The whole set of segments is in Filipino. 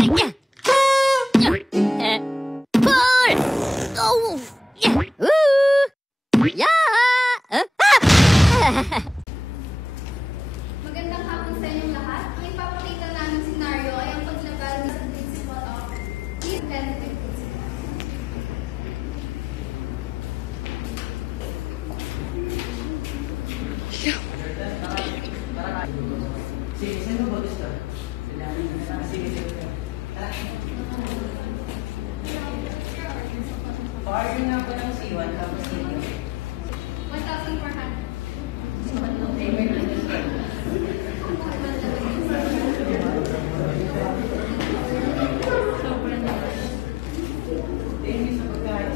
Magandang hapon sa inyong lahat. Ang ipapakita namin senaryo ay ang paglagal ng principal of East Benefit Principal. Sige, saan mo gusto? Sige. Parking na ako ng C1 tapos C2. 1,400. Thank you sa pagkain.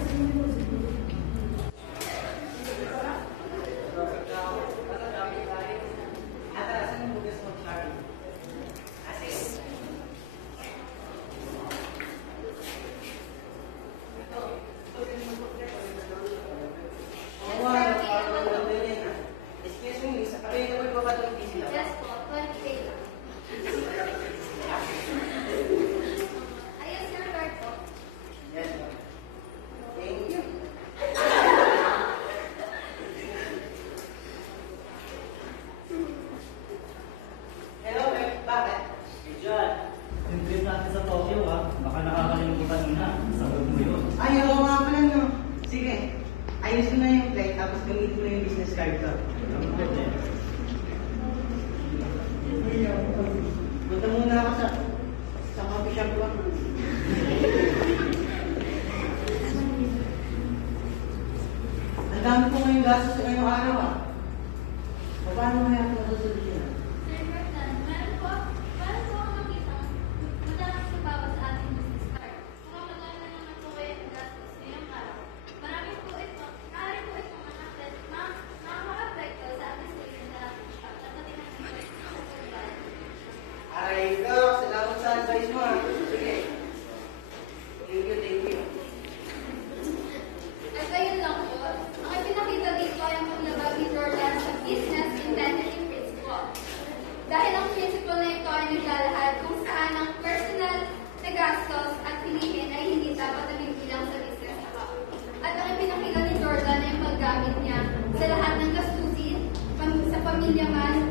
Yes po, 28 lang. Ayos your card po. Yes, ma'am. Thank you. Hello, bakit? Hey John, yung trip natin sa Tokyo baka nakakalimutan mo na. Sagot mo yun. Ay, oo nga pala, no. Sige, ayos ko na yung flight tapos gamitin mo yung business card ko. Punta muna ako sa coffee shop ko. Ang dami ko ngayong gastos sa ngayong araw, Paano kaya ako masusunod yun? Sir Bertan, meron po ako makita madalas sa bawat sa ating business card. Kung magkano naman po kayo ang gastos ngayong araw, maaari po ito makaka-apekto sa ating station sa ating shop at pati ng Aray ko, salamat sa advice mo, Sige. Thank you. At ayun lang po, ang ipinakita dito ay ang paglabag ni Jordan sa business indemnity principle. Dahil ang principle na ito ay naglalahad kung saan ang personal na gastos at pilihin ay hindi dapat na bilang sa business account. At ang ipinakita ni Jordan ay ang paggamit niya sa lahat ng gastusin sa pamilya man